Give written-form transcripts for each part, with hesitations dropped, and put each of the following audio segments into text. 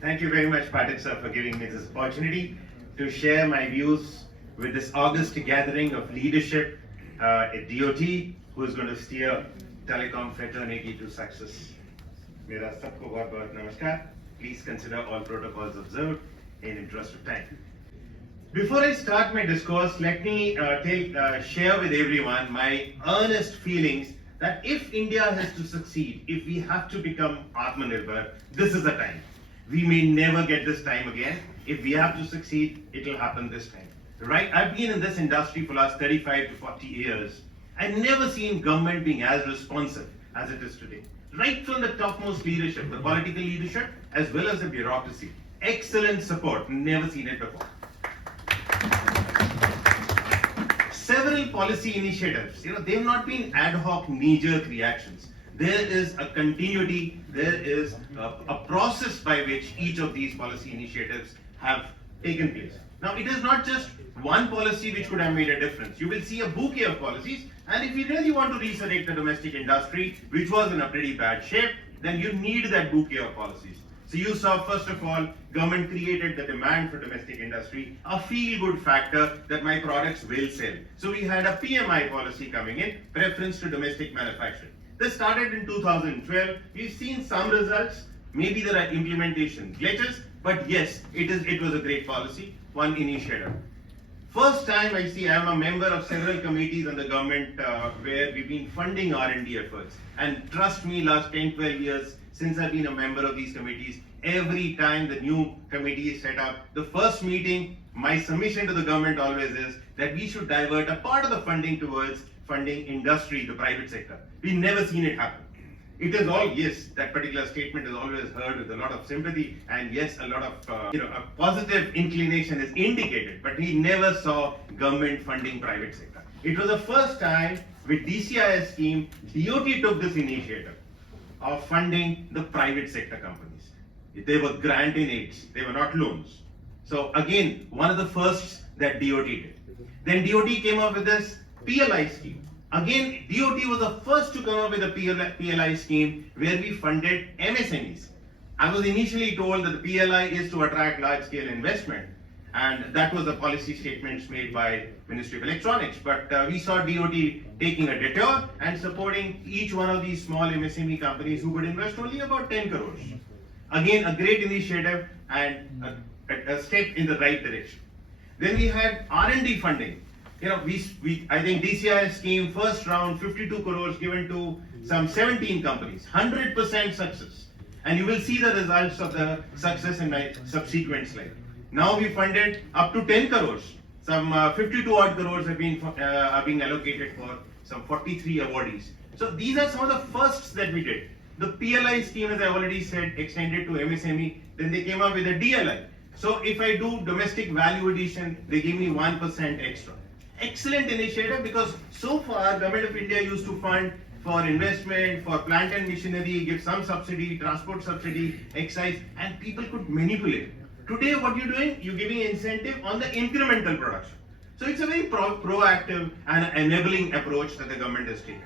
Thank you very much, Patrick sir, for giving me this opportunity to share my views with this August gathering of leadership at DOT, who is going to steer telecom fraternity to success. मेरा सबको बहुत बहुत नमस्कार. Please consider all protocols observed in interest of time. Before I start my discourse, let me share with everyone my earnest feelings that if India has to succeed, if we have to become Atmanirbhar, this is the time. We may never get this time again. If we have to succeed, it will happen this time. Right? I've been in this industry for the last 35 to 40 years. I've never seen government being as responsive as it is today. Right from the topmost leadership, the political leadership, as well as the bureaucracy. Excellent support, never seen it before. Several policy initiatives, they've not been ad hoc knee-jerk reactions. There is a continuity, there is a process by which each of these policy initiatives have taken place. Now, it is not just one policy which could have made a difference. You will see a bouquet of policies, and if you really want to resurrect the domestic industry, which was in a pretty bad shape, then you need that bouquet of policies. So you saw, first of all, government created the demand for domestic industry, a feel-good factor that my products will sell. So we had a PMI policy coming in, preference to domestic manufacturing. This started in 2012. We've seen some results. Maybe there are implementation glitches, but yes, it was a great policy, one initiative. First time I see, I'm a member of several committees on the government where we've been funding R&D efforts. And trust me, last 10, 12 years, since I've been a member of these committees, every time the new committee is set up, the first meeting, my submission to the government always is that we should divert a part of the funding towards funding industry, the private sector. We've never seen it happen. It is all, yes, that particular statement is always heard with a lot of sympathy, and yes, a lot of, a positive inclination is indicated, but we never saw government funding private sector. It was the first time with DCIS scheme, DOT took this initiative of funding the private sector companies. They were grant in aids, they were not loans. So again, one of the firsts that DOT did. Then DOT came up with this PLI scheme. Again, DOT was the first to come up with a PLI scheme where we funded MSMEs. I was initially told that the PLI is to attract large-scale investment, and that was the policy statements made by Ministry of Electronics. But we saw DOT taking a detour and supporting each one of these small MSME companies who could invest only about 10 crores. Again, a great initiative and a step in the right direction. Then we had R&D funding. I think DCIS scheme, first round, 52 crores given to some 17 companies, 100% success. And you will see the results of the success in my subsequent slide. Now we funded up to 10 crores. Some 52 odd crores are being allocated for some 43 awardees. So these are some of the firsts that we did. The PLI scheme, as I already said, extended to MSME. Then they came up with a DLI. So if I do domestic value addition, they give me 1% extra. Excellent initiative, because so far Government of India used to fund for investment, for plant and machinery, give some subsidy, transport subsidy, excise, and people could manipulate. Today what you're doing, you're giving incentive on the incremental production. So it's a very proactive and enabling approach that the government has taken.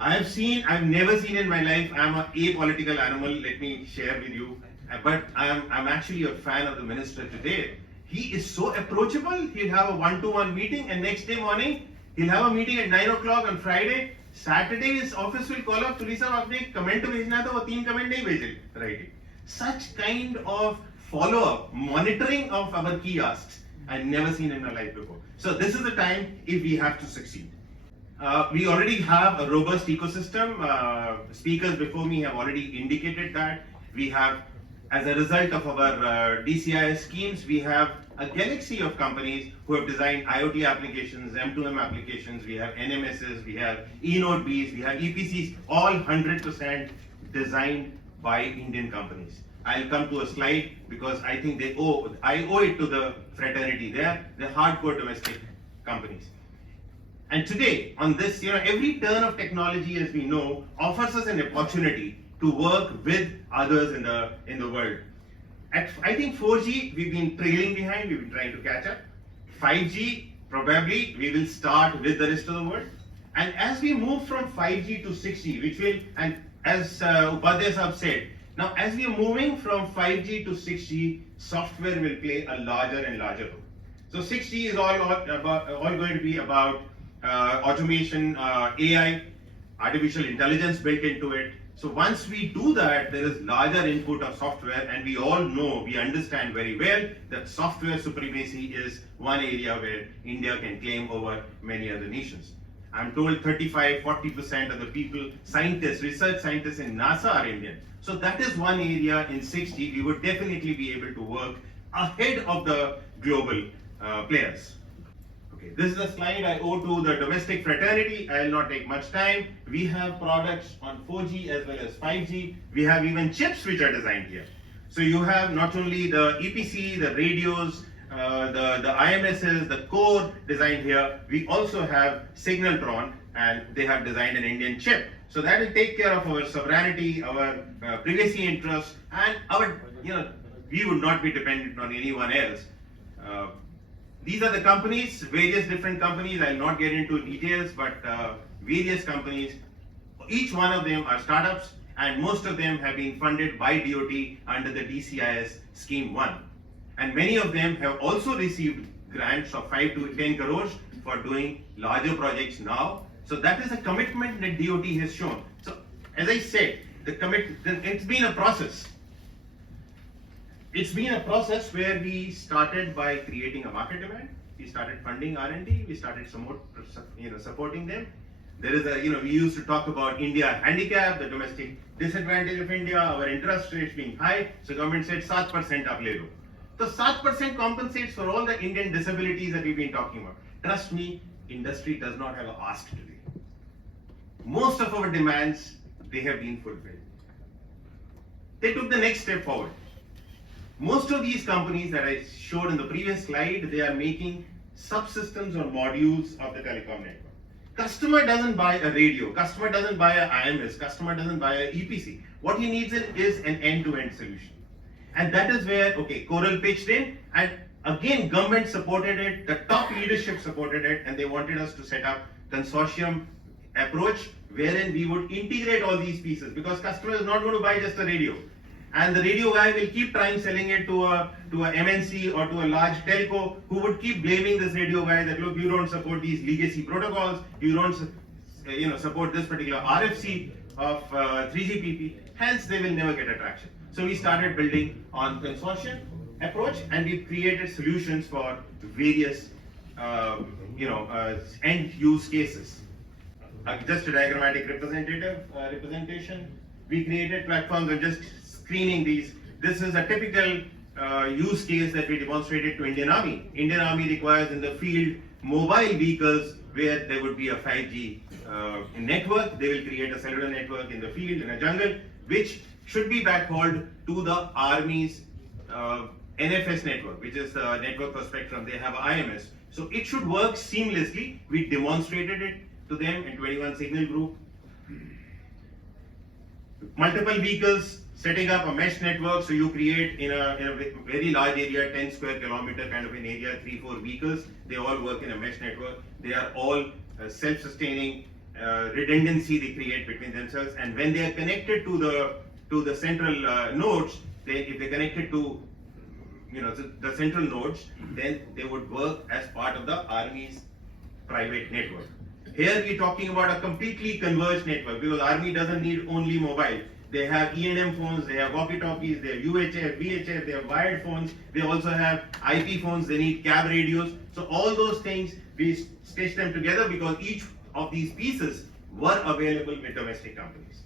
I've never seen in my life, I'm a apolitical animal, let me share with you, but I'm actually a fan of the minister today. He is so approachable. He'll have a one-to-one meeting, and next day morning, he'll have a meeting at 9 o'clock on Friday. Saturday, his office will call up, Tulisa, आपने comment भेजना था, वो 3 comment नहीं भेजे, right? Such kind of follow-up, monitoring of our key asks, I've never seen in my life before. So this is the time if we have to succeed. We already have a robust ecosystem. Speakers before me have already indicated that. We have, as a result of our DCIS schemes, we have a galaxy of companies who have designed IoT applications, M2M applications, we have NMSs, we have eNote Bs, we have EPCs, all 100% designed by Indian companies. I'll come to a slide because I think I owe it to the fraternity there, the hardcore domestic companies. And today, on this, every turn of technology, as we know, offers us an opportunity to work with others in the world. I think 4G, we've been trailing behind, we've been trying to catch up. 5G, probably, we will start with the rest of the world. And as we move from 5G to 6G, which will, and as Upadhyay Sahab said, Now, as we are moving from 5G to 6G, software will play a larger and larger role. So 6G is all going to be about automation, AI, artificial intelligence built into it. So once we do that, there is larger input of software, and we all know, we understand very well that software supremacy is one area where India can claim over many other nations. I'm told 35-40% of the people, scientists, research scientists in NASA are Indian. So that is one area in 6G we would definitely be able to work ahead of the global players. Okay, this is a slide I owe to the domestic fraternity. I will not take much time. We have products on 4G as well as 5G. We have even chips which are designed here. So you have not only the EPC, the radios, the IMSs, the core designed here. We also have Signaltron, and they have designed an Indian chip. So that will take care of our sovereignty, our privacy interests, and our, we would not be dependent on anyone else. These are the companies, various different companies. I'll not get into details, but various companies. Each one of them are startups, and most of them have been funded by DOT under the DCIS Scheme 1. And many of them have also received grants of 5 to 10 crores for doing larger projects now. So that is a commitment that DOT has shown. So as I said, it's been a process. It's been a process where we started by creating a market demand. We started funding R&D. We started supporting them. There is we used to talk about India handicap, the domestic disadvantage of India, our interest rates being high. So government said 7% aap le lo. So 7% compensates for all the Indian disabilities that we've been talking about. Trust me, industry does not have a ask today. Most of our demands, they have been fulfilled. They took the next step forward. Most of these companies that I showed in the previous slide, they are making subsystems or modules of the telecom network. Customer doesn't buy a radio, customer doesn't buy an IMS, customer doesn't buy an EPC. What he needs is an end-to-end solution. And that is where, Coral pitched in, and again, government supported it, the top leadership supported it, and they wanted us to set up consortium approach wherein we would integrate all these pieces, because customer is not going to buy just a radio. And the radio guy will keep trying selling it to a MNC or to a large telco who would keep blaming this radio guy that, look, you don't support these legacy protocols, you don't support this particular RFC of 3GPP, hence they will never get attraction. So we started building on consortium approach, and we created solutions for various end use cases. Just a diagrammatic representation. We created platforms and just screening these. This is a typical use case that we demonstrated to Indian Army. Indian Army requires in the field mobile vehicles where there would be a 5G network. They will create a cellular network in the field, in a jungle, which should be backhauled to the Army's NFS network, which is the network for spectrum. They have IMS. So it should work seamlessly. We demonstrated it to them in 21 signal group. Multiple vehicles, setting up a mesh network, so you create in a very large area, 10 square kilometer kind of an area, 3-4 vehicles. They all work in a mesh network. They are all self-sustaining, redundancy they create between themselves. And when they are connected to the central nodes, if they're connected to the central nodes, then they would work as part of the Army's private network. Here we're talking about a completely converged network, because Army doesn't need only mobile. They have E&M phones, they have walkie-talkies, they have UHF, VHF, they have wired phones, they also have IP phones, they need cab radios. So all those things, we stitch them together because each of these pieces were available with domestic companies.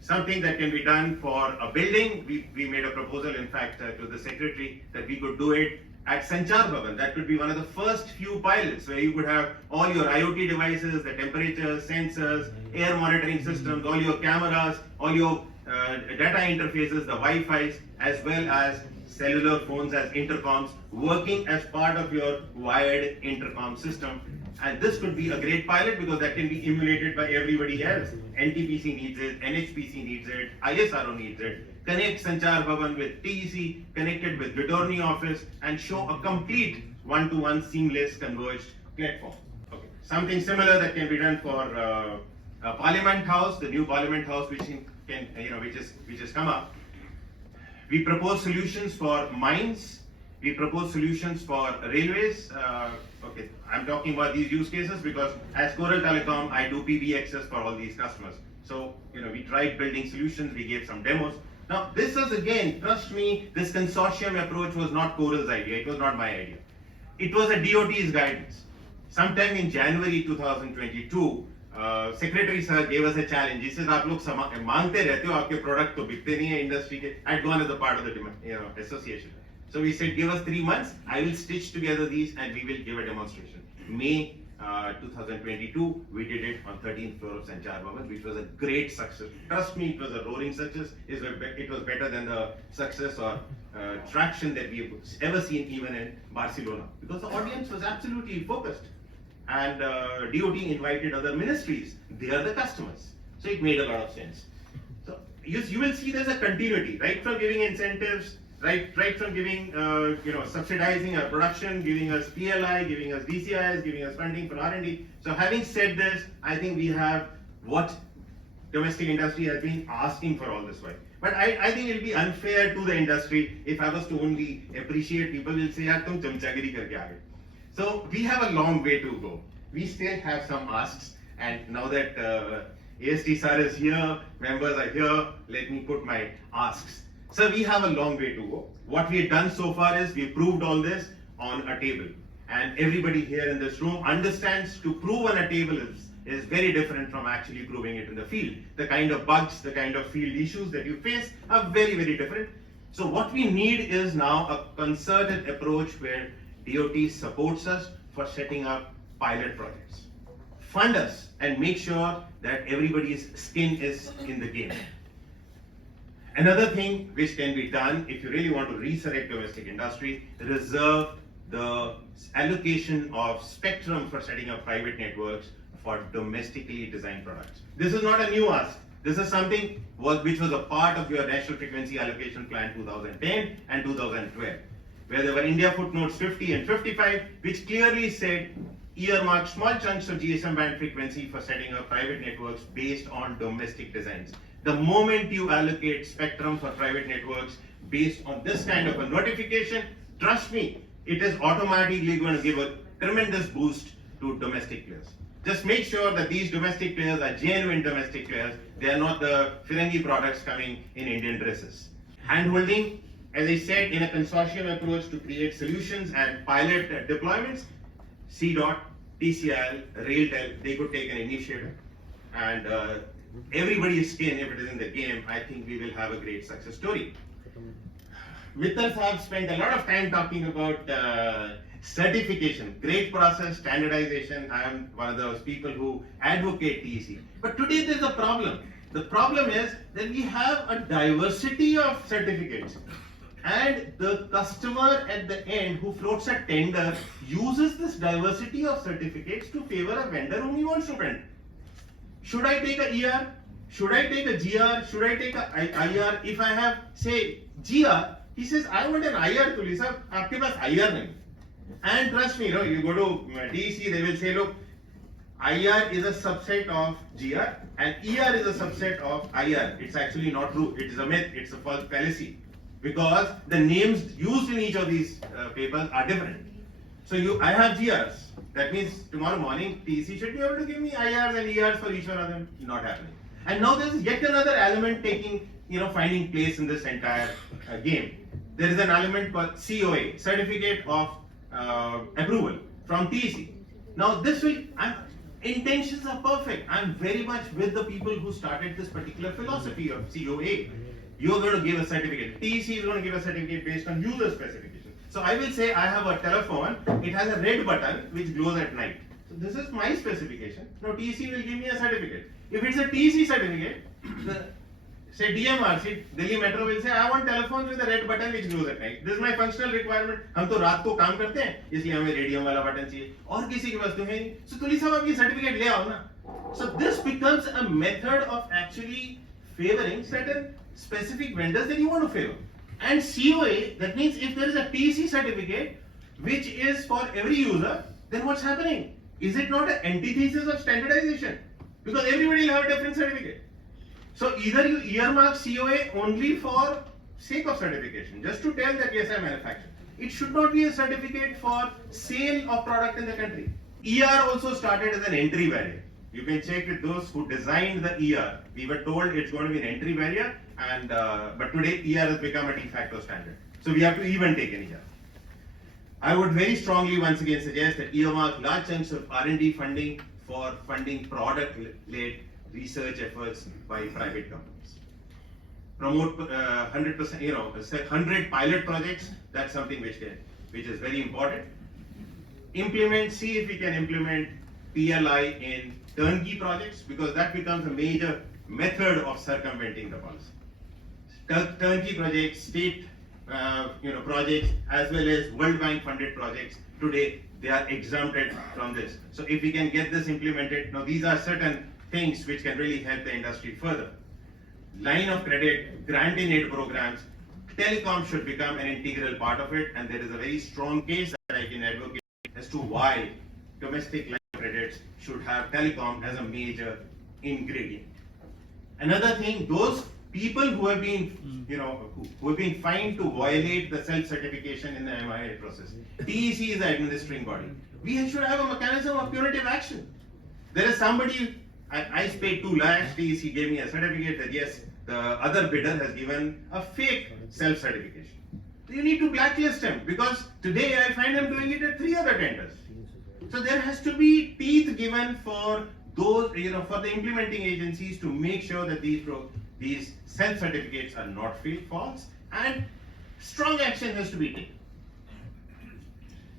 Something that can be done for a building, we made a proposal, in fact, to the secretary that we could do it at Sanchar Bhavan. That could be one of the first few pilots where you could have all your IoT devices, the temperatures, sensors, air monitoring systems, all your cameras, all your data interfaces, the Wi-Fi's, as well as cellular phones as intercoms, working as part of your wired intercom system. And this could be a great pilot because that can be emulated by everybody else. NTPC needs it, NHPC needs it, ISRO needs it. Connect Sanchar Bhavan with TEC, connected with Vitorni office, and show a complete one-to-one seamless converged platform. Something similar that can be done for Parliament House, the new Parliament House, which which has come up. We propose solutions for mines. We propose solutions for railways. Okay, I'm talking about these use cases because as Coral Telecom, I do PBXs for all these customers. So, we tried building solutions, we gave some demos. Now, this is again, trust me, this consortium approach was not Coral's idea, it was not my idea. It was a DOT's guidance. Sometime in January 2022, Secretary Sir gave us a challenge. He says, आप लोग मांगते रहते हो, आपके product तो बिकते नहीं है industry के. I'd gone as a part of the association. So we said, give us 3 months, I will stitch together these and we will give a demonstration. May 2022, we did it on 13th floor of Sanchar Bhavan, which was a great success. Trust me, it was a roaring success. It was better than the success or traction that we've ever seen even in Barcelona, because the audience was absolutely focused. And DOT invited other ministries, they are the customers. So it made a lot of sense. So you will see there's a continuity, right from giving incentives, right from giving, subsidizing our production, giving us PLI, giving us DCIs, giving us funding for R&D. So having said this, I think we have what domestic industry has been asking for all this while. But I think it'll be unfair to the industry if I was to only appreciate. People will say, "Yaar, tum chamchagiri karke aa gaye." So we have a long way to go. We still have some asks, and now that AST sir is here, members are here, let me put my asks. So we have a long way to go. What we have done so far is we proved all this on a table. And everybody here in this room understands to prove on a table is very different from actually proving it in the field. The kind of bugs, the kind of field issues that you face are very, very different. So what we need is now a concerted approach where DOT supports us for setting up pilot projects. Fund us and make sure that everybody's skin is in the game. Another thing which can be done if you really want to resurrect domestic industry, reserve the allocation of spectrum for setting up private networks for domestically designed products. This is not a new ask. This is something which was a part of your National Frequency Allocation Plan 2010 and 2012, where there were India footnotes 50 and 55, which clearly said earmark small chunks of GSM band frequency for setting up private networks based on domestic designs. The moment you allocate spectrum for private networks based on this kind of a notification, trust me, it is automatically going to give a tremendous boost to domestic players. Just make sure that these domestic players are genuine domestic players. They are not the Firangi products coming in Indian dresses. Handholding, as I said, in a consortium approach to create solutions and pilot deployments, CDOT, TCL, RailTel, they could take an initiative. And everybody's skin, if it is in the game, I think we will have a great success story. Mittal Saab spent a lot of time talking about certification, great process, standardization. I am one of those people who advocate TEC. But today there's a problem. The problem is that we have a diversity of certificates. And the customer at the end who floats a tender uses this diversity of certificates to favor a vendor whom he wants to vend. Should I take a ER? Should I take a GR? Should I take a IR? If I have, say, GR, he says, I want an IR to Lisa, aapke paas IR nahi. And trust me, you go to DEC, they will say, look, IR is a subset of GR and ER is a subset of IR. It's actually not true. It is a myth. It's a false fallacy. Because the names used in each of these papers are different. So I have GRs. That means tomorrow morning, TEC should be able to give me IRs and ERs for each one of them. Not happening. And now there's yet another element finding place in this entire game. There is an element called COA, Certificate of Approval from TEC. Now intentions are perfect. I'm very much with the people who started this particular philosophy of COA. You're going to give a certificate. TEC is going to give a certificate based on user specification. So I will say I have a telephone, it has a red button which glows at night. So this is my specification. Now TEC will give me a certificate. If it's a TEC certificate, say DMRC, Delhi Metro will say, I want telephones with a red button which glows at night. This is my functional requirement. हम तो रात को काम करते हैं, इसलिए हमें radium वाला बटन चाहिए. और किसी की वस्तु है नहीं. So तुली साहब आप ये certificate ले आओ ना. So this becomes a method of actually favoring certain specific vendors that you want to favor. And COA, that means if there is a TEC certificate which is for every user, then what's happening? Is it not an antithesis of standardization? Because everybody will have a different certificate. So either you earmark COA only for sake of certification, just to tell that yes, I manufacture. It should not be a certificate for sale of product in the country. ER also started as an entry barrier. You can check with those who designed the ER. We were told it's going to be an entry barrier, and but today ER has become a de facto standard. So we have to even take an ER. I would very strongly once again suggest that earmark large chunks of R&D funding for funding product-led research efforts by private companies. Promote 100%, 100 pilot projects. That's something which is very important. Implement, see if we can implement PLI in turnkey projects, because that becomes a major method of circumventing the policy. Turnkey projects, state projects, as well as World Bank funded projects, today they are exempted from this. So if we can get this implemented, now these are certain things which can really help the industry further. Line of credit, grant in aid programs, telecom should become an integral part of it, and there is a very strong case that I can advocate as to why domestic line of credits should have telecom as a major ingredient. Another thing, those people who have been, who have been fined to violate the self-certification in the MIA process. TEC is the administering body. We should have a mechanism of punitive action. There is somebody, I paid 2 lakhs, TEC gave me a certificate that yes, the other bidder has given a fake self-certification. You need to blacklist him, because today I find him doing it at 3 other tenders. So there has to be teeth given for those, for the implementing agencies to make sure that these self-certificates are not false, and strong action has to be taken.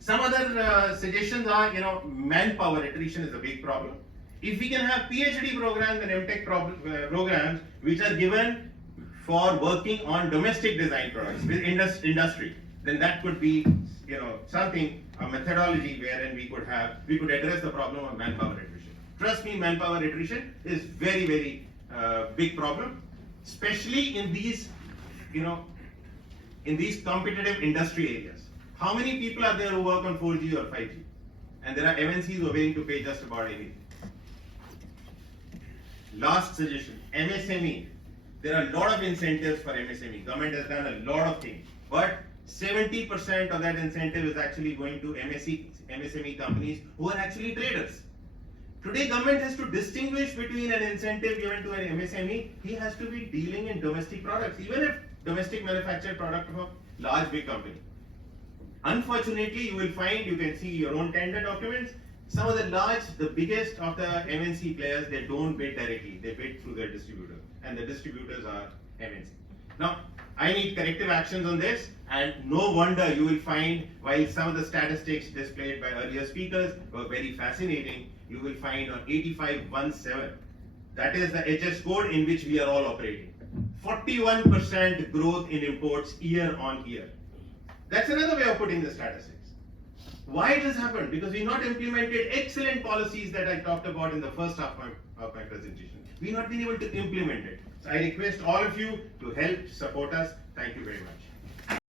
Some other suggestions are, manpower attrition is a big problem. If we can have PhD programs and MTech programs which are given for working on domestic design products with industry, then that could be, something, a methodology wherein we could address the problem of manpower attrition. Trust me, manpower attrition is very, very big problem, especially in these, in these competitive industry areas. How many people are there who work on 4G or 5G? And there are MNCs who are willing to pay just about anything. Last suggestion, MSME. There are a lot of incentives for MSME. Government has done a lot of things, but 70% of that incentive is actually going to MSME companies who are actually traders. Today, government has to distinguish between an incentive given to an MSME. He has to be dealing in domestic products, even if domestic manufactured product of a large big company. Unfortunately, you will find, you can see your own tender documents, some of the biggest of the MNC players, they don't bid directly, they bid through their distributor, and the distributors are MNC. Now, I need corrective actions on this, and no wonder you will find, while some of the statistics displayed by earlier speakers were very fascinating, you will find on 8517, that is the HS code in which we are all operating, 41% growth in imports year on year. That's another way of putting the statistics. Why it has happened? Because we not implemented excellent policies that I talked about in the first half of my presentation. We've not been able to implement it. So I request all of you to help support us. Thank you very much.